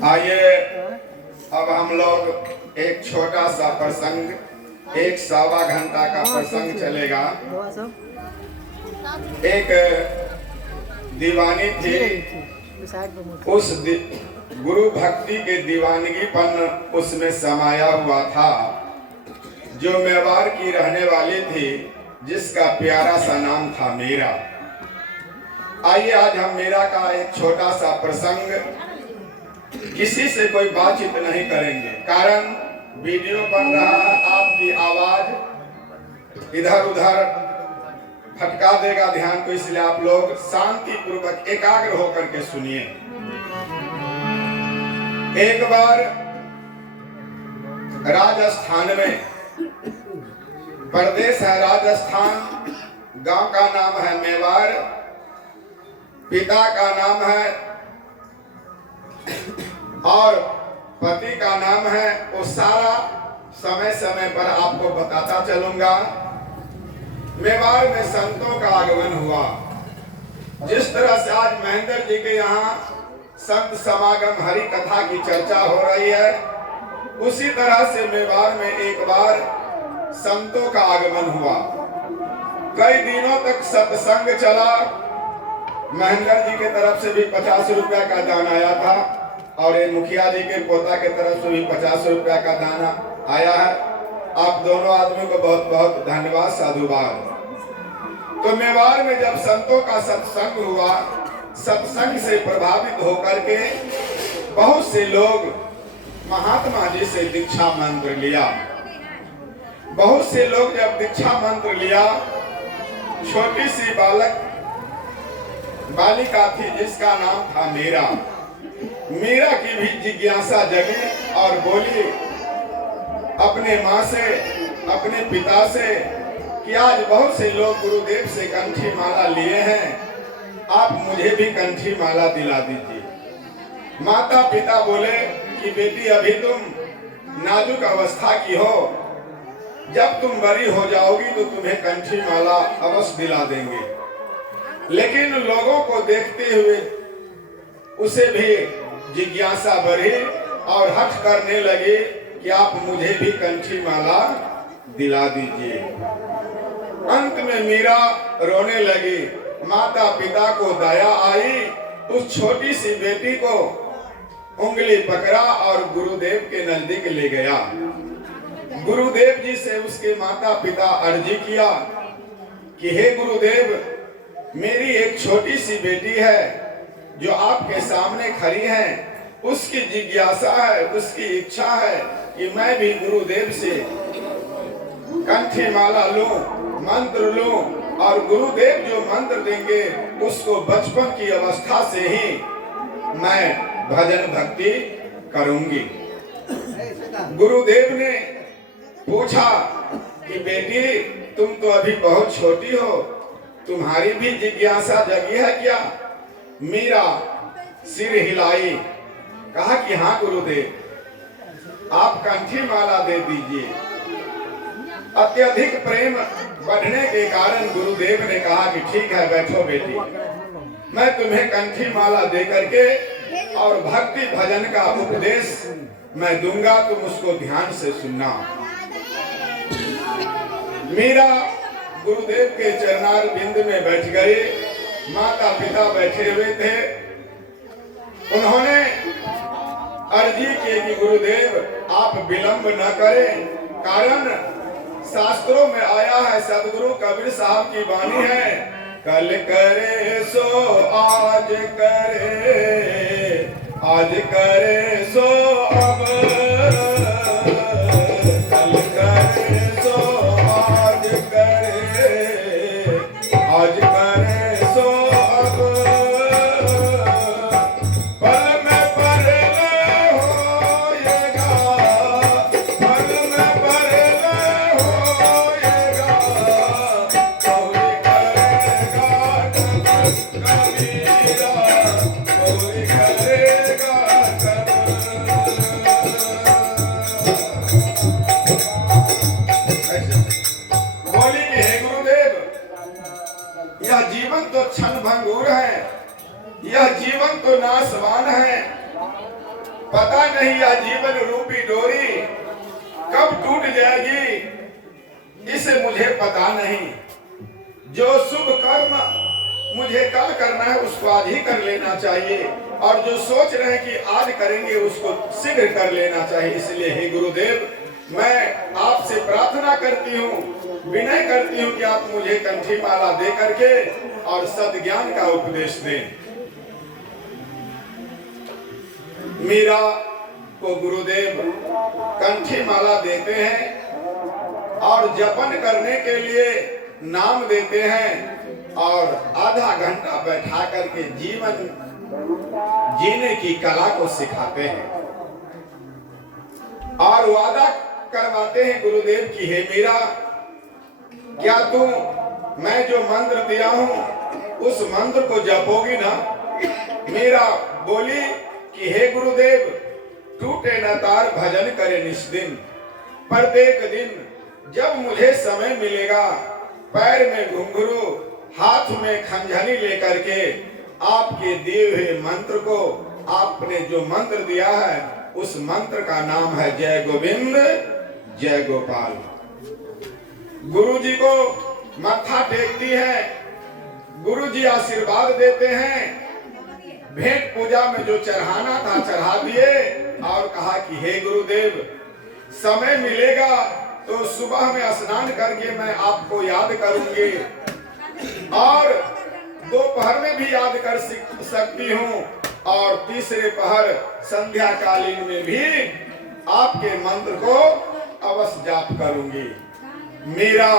आइए अब हम लोग एक छोटा सा प्रसंग, 1-1.25 घंटा का प्रसंग चलेगा। एक दीवानी थी, उस गुरु भक्ति के दीवानगीपन उसमें समाया हुआ था, जो मेवाड़ की रहने वाली थी, जिसका प्यारा सा नाम था मीरा। आइए आज हम मीरा का एक छोटा सा प्रसंग, किसी से कोई बातचीत नहीं करेंगे, कारण वीडियो बन रहा है, आपकी आवाज इधर उधर भटका देगा ध्यान को, इसलिए आप लोग शांति पूर्वक एकाग्र होकर के सुनिए। एक बार राजस्थान में, प्रदेश है राजस्थान, गांव का नाम है मेवाड़, पिता का नाम है और पति का नाम है, वो सारा समय समय पर आपको बताता चलूंगा। मेवाड़ में संतों का आगमन हुआ। जिस तरह से आज महेंद्र जी के यहाँ संत समागम हरि कथा की चर्चा हो रही है, उसी तरह से मेवाड़ में एक बार संतों का आगमन हुआ। कई दिनों तक सत्संग चला। महेंद्र जी के तरफ से भी 50 रुपया का दान आया था और ये मुखिया जी के पोता के तरफ से भी 50 रुपया का दाना आया है। आप दोनों आदमी को बहुत बहुत धन्यवाद, साधुवाद। तो मेवाड़ में जब संतों का सत्संग हुआ, सत्संग से प्रभावित होकर के बहुत से लोग महात्मा जी से दीक्षा मंत्र लिया। बहुत से लोग जब दीक्षा मंत्र लिया, छोटी सी बालिका थी जिसका नाम था मीरा। मीरा की भी जिज्ञासा जगी और बोली अपने माँ से, अपने पिता से कि आज बहुत से लोग गुरुदेव से कंठी माला लिए हैं, आप मुझे भी कंठी माला दिला दीजिए। माता पिता बोले कि बेटी अभी तुम नाजुक अवस्था की हो, जब तुम बड़ी हो जाओगी तो तुम्हें कंठी माला अवश्य दिला देंगे। लेकिन लोगों को देखते हुए उसे भी जिज्ञासा बढ़ी और हठ करने लगे कि आप मुझे भी कंठी माला दिला दीजिए। अंत में मीरा रोने लगी। माता पिता को दया आई, उस छोटी सी बेटी को उंगली पकड़ा और गुरुदेव के नजदीक ले गया। गुरुदेव जी से उसके माता पिता अर्जी किया कि हे गुरुदेव, मेरी एक छोटी सी बेटी है जो आपके सामने खड़ी है, उसकी जिज्ञासा है, उसकी इच्छा है कि मैं भी गुरुदेव से कंठी माला लूं, मंत्र लूं और गुरुदेव जो मंत्र देंगे उसको बचपन की अवस्था से ही मैं भजन भक्ति करूंगी। गुरुदेव ने पूछा कि बेटी तुम तो अभी बहुत छोटी हो, तुम्हारी भी जिज्ञासा जगी है क्या? मीरा सिर हिलाई, कहा कि हाँ गुरुदेव, आप कंठी माला दे दीजिए। अत्यधिक प्रेम बढ़ने के कारण गुरुदेव ने कहा कि ठीक है, बैठो बेटी, मैं तुम्हें कंठी माला दे करके और भक्ति भजन का उपदेश मैं दूंगा, तुम उसको ध्यान से सुनना। मीरा गुरुदेव के चरणार बिंद में बैठ गए। माता पिता बैठे हुए थे। उन्होंने अर्जी की कि गुरुदेव आप विलंब न करें, कारण शास्त्रों में आया है, सदगुरु कबीर साहब की वाणी है, कल करे सो आज करे, आज करे सो अब, कल करे सो आज करे, आज करे सो अब, पल में परे होएगा, पल में परे होएगा, कोई करेगा कबीरा, कोई करेगा बोली कि हे गुरुदेव, यह जीवन तो क्षण भंगुर है, यह जीवन तो नाशवान है, पता नहीं यह जीवन रूपी डोरी कब टूट जाएगी, इसे मुझे पता नहीं। जो शुभ कर्म मुझे कल करना है उसको आज ही कर लेना चाहिए, और जो सोच रहे हैं कि आज करेंगे उसको शीघ्र कर लेना चाहिए। इसलिए हे गुरुदेव, मैं आपसे प्रार्थना करती हूँ, विनय करती हूँ कि आप मुझे कंठी माला दे करके और सद्ज्ञान का उपदेश दें। मीरा को गुरुदेव कंठी माला देते हैं और जपन करने के लिए नाम देते हैं और आधा घंटा बैठा करके जीवन जीने की कला को सिखाते हैं और वादा करवाते हैं गुरुदेव की हे मीरा, क्या तुम मैं जो मंत्र दिया हूं उस मंत्र को जपोगी ना? मीरा बोली कि हे गुरुदेव, टूटे न तार भजन करे निस्दिन, प्रत्येक दिन जब मुझे समय मिलेगा, पैर में घुंघरू हाथ में खंजनी लेकर के आपके दिए हुए मंत्र को, आपने जो मंत्र दिया है उस मंत्र का नाम है जय गोविंद जय गोपाल। गुरु जी को माथा टेकती है, गुरु जी आशीर्वाद देते हैं, भेंट पूजा में जो चढ़ाना था चढ़ा दिए और कहा कि हे गुरुदेव, समय मिलेगा तो सुबह में स्नान करके मैं आपको याद करूंगी और दोपहर में भी याद कर सकती हूँ और तीसरे पहर संध्या कालीन में भी आपके मंत्र को अवश्य जाप करूंगी। मेरा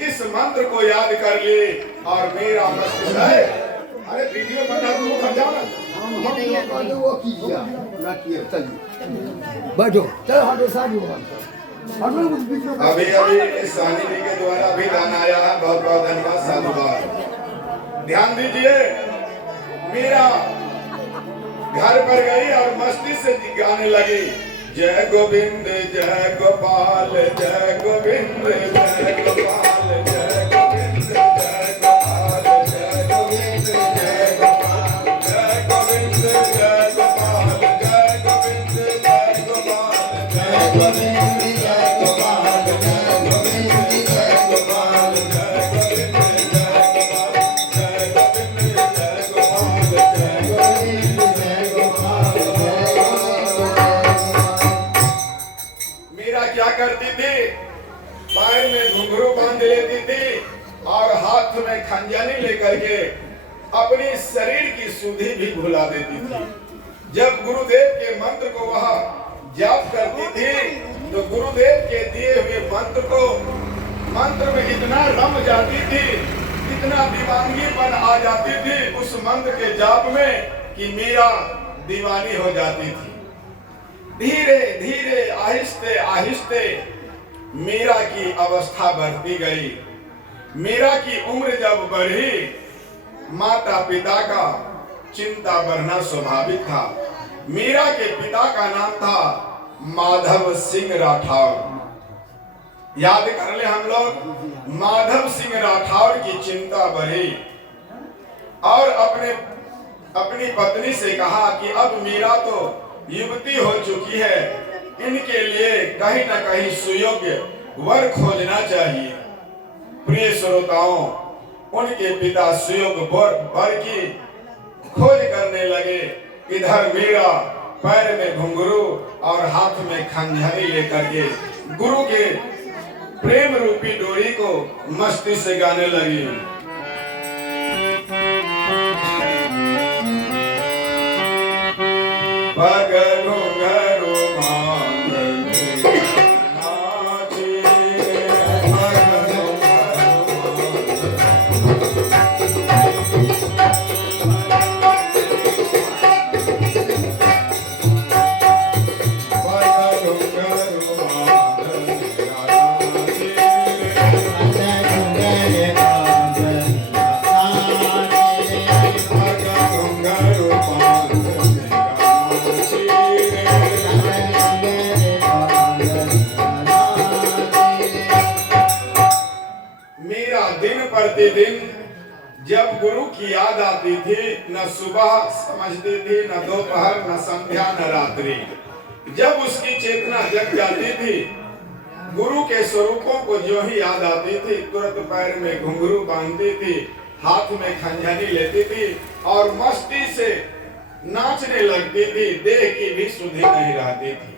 इस मंत्र को याद कर ले और मेरा मस्तिष्क है। अरे वीडियो बना दो, खा जाओ ना, वो कीजिए ना किए, चलिए बैठो, चलो हटो सारी अभी इस सानी जी के द्वारा भी दान आया है, बहुत बहुत धन्यवाद, साधुवाद। ध्यान दीजिए, मीरा घर पर गई और मस्ती से गाने लगी, जय गोविंद जय गोपाल, जय गोविंद जय गोपाल, जय गोविंद जय गोपाल, जय गोविंद जय गोपाल, जय गोविंद जय गोपाल, जय गोविंद जय गोपाल, जय गोविंद जय गोपाल, जय गोविंद जय गोपाल, जय गोविंद जय गोपाल, जय गोविंद जय गोपाल। मीरा क्या करती थी? पैर में घुंघरू बांध लेती थी और हाथ में खंजनी लेकर के अपनी शरीर की सुधि भी भुला देती थी। जब गुरुदेव के मंत्र को वह जाप करती थी तो गुरुदेव के दिए हुए मंत्र में इतना रम जाती थी, इतना दीवानगीपन आ जाती थी उस मंत्र के जाप में कि मीरा दीवानी हो जाती थी। धीरे धीरे आहिस्ते आहिस्ते मीरा की अवस्था बढ़ती गई। मीरा की उम्र जब बढ़ी, माता पिता का चिंता बढ़ना स्वाभाविक था। मीरा के पिता का नाम था माधव सिंह राठौर। याद कर ले हम लोग, माधव सिंह राठौर की चिंता बढ़ी और अपनी पत्नी से कहा कि अब मीरा तो युवती हो चुकी है, इनके लिए कहीं न कहीं सुयोग्य वर खोजना चाहिए। प्रिय श्रोताओं, उनके पिता सुयोग्य वर की खोज करने लगे। इधर मीरा पैर में घुंघरू और हाथ में खंजरी लेकर के गुरु के प्रेम रूपी डोरी को मस्ती से गाने लगी। पग घुंघरू मांग नाची, पग प्रतिदिन जब गुरु की याद आती थी, न सुबह समझती थी, न दोपहर, न संध्या, न रात्रि। जब उसकी चेतना जग जाती थी, गुरु के स्वरूपों को जो ही याद आती थी, तुरंत पैर में घुंघरू बांधती थी, हाथ में खंजनी लेती थी और मस्ती से नाचने लगती थी। देह की भी सुधि नहीं रहती थी।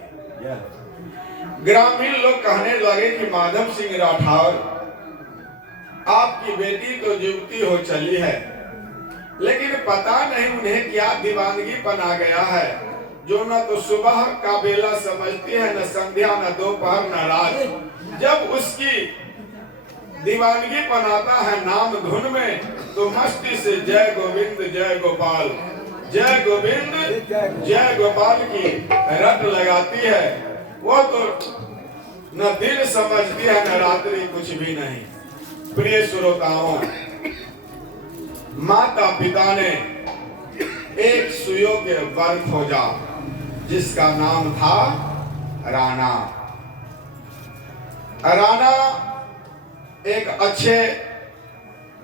ग्रामीण लोग कहने लगे कि माधव सिंह राठौर, आपकी बेटी तो युवती हो चली है, लेकिन पता नहीं उन्हें क्या दीवानगीपन आ गया है, जो न तो सुबह का बेला समझती है, न संध्या, न दोपहर, न रात। जब उसकी दीवानगीपन आता है नाम धुन में, तो मस्ती से जय गोविंद जय गोपाल, जय गोविंद जय गोपाल की रट लगाती है। वो तो न दिन समझती है, न रात्रि, कुछ भी नहीं। प्रिय श्रोताओं, माता पिता ने एक सुयोग्य वर खोजा जिसका नाम था राणा। राणा एक अच्छे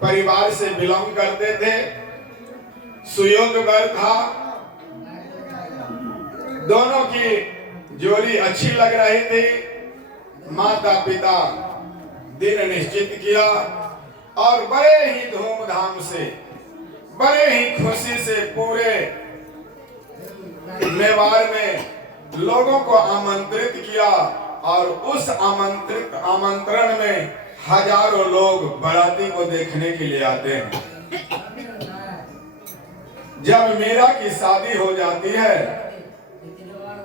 परिवार से बिलोंग करते थे, सुयोग्य वर था। दोनों की जोड़ी अच्छी लग रही थी। माता पिता दिन निश्चित किया और बड़े ही धूमधाम से, बड़े ही खुशी से पूरे मेवाड़ में लोगों को आमंत्रित किया और उस आमंत्रण में हजारों लोग बाराती को देखने के लिए आते हैं। जब मीरा की शादी हो जाती है,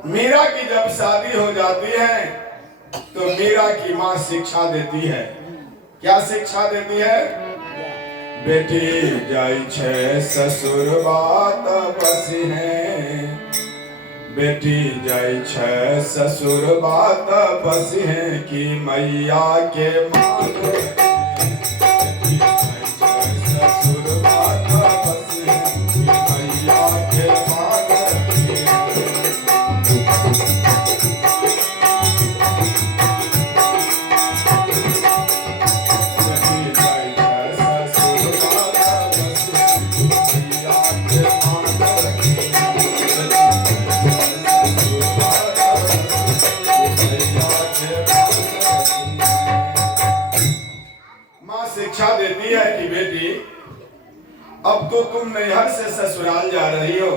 मीरा की जब शादी हो जाती है, तो मीरा की माँ शिक्षा देती है। क्या शिक्षा देती है? बेटी जाई छे ससुर बात बसी है, बेटी जाई छे ससुर बात बसी है कि मैया के मान। शिक्षा देती है कि बेटी अब तो तुम नैहर से ससुराल जा रही हो,